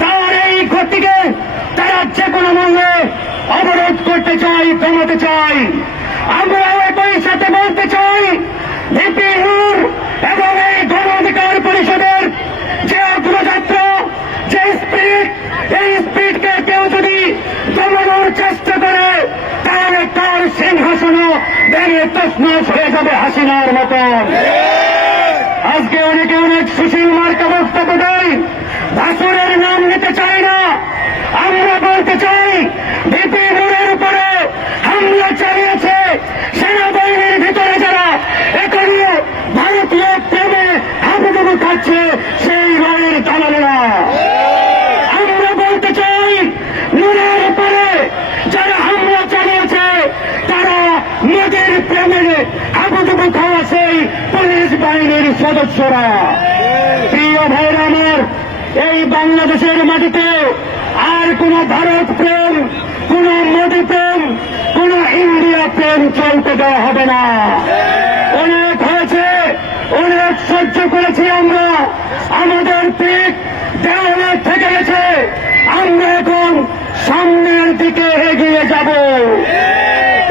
তার এই গতিকে তারা যে কোনো মূল্যে অবরোধ করতে চাই কমাতে চাই আমরা একই সাথে বলতে চাই ভিপি নূর এবং এই গণ অধিকার পরিষদের যে অগ্রযাত্রা যে স্পিড এই স্পিডকে কেউ যদি দমানোর চেষ্টা করে তাহলে তার সিংহাসনও ভেঙে তসনস হয়ে যাবে হাসিনার মতন আজকে অনেকে অনেক সুশীল মার্কা বক্তব্য দেয় ভাসুরের নাম নিতে চাই না আমরা বলতে চাই ভিপি নূরের উপরে হামলা চালিয়েছে সেনাবাহিনীর ভিতরে যারা এখনও ভারতীয় প্রেমে হাবুডুবু খাচ্ছে সেই রয়ের দালালেরা। আমরা বলতে চাই, নূরের উপরে যারা হামলা চালিয়েছে, তারা মোদের প্রেমের হাবুডুবু খাওয়া সেই পুলিশ বাহিনীর সদস্যরা। প্রিয় ভাইরা আমার, এই বাংলাদেশের মাটিতে আর কোন ভারত প্রেম, কোন মোদী প্রেম, কোন ইন্ডিয়া প্রেম চলতে দেওয়া হবে না অনেক হয়েছে অনেক সহ্য করেছি আমরা আমাদের পিঠ দেওয়ালে থেকে গেছে। আমরা এখন সামনের দিকে এগিয়ে যাব।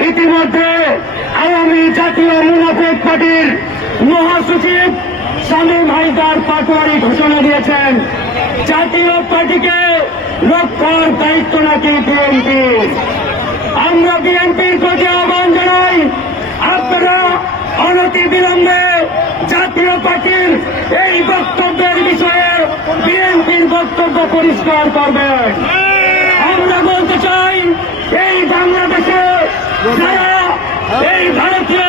ইতিমধ্যে আওয়ামী জাতীয় মুনাফেক পার্টির মহাসচিব শামীম হাইদার পাটোয়ারি ঘোষণা দিয়েছেন, জাতীয় পার্টিকে রক্ষার দায়িত্ব নাকি বিএনপি? আমরা বিএনপির প্রতি আহ্বান জানাই, আপনারা অনতি বিলম্বে জাতীয় পার্টির এই বক্তব্য পরিষ্কার করবেন আমরা বলতে চাই এই বাংলাদেশে এই ভারতীয়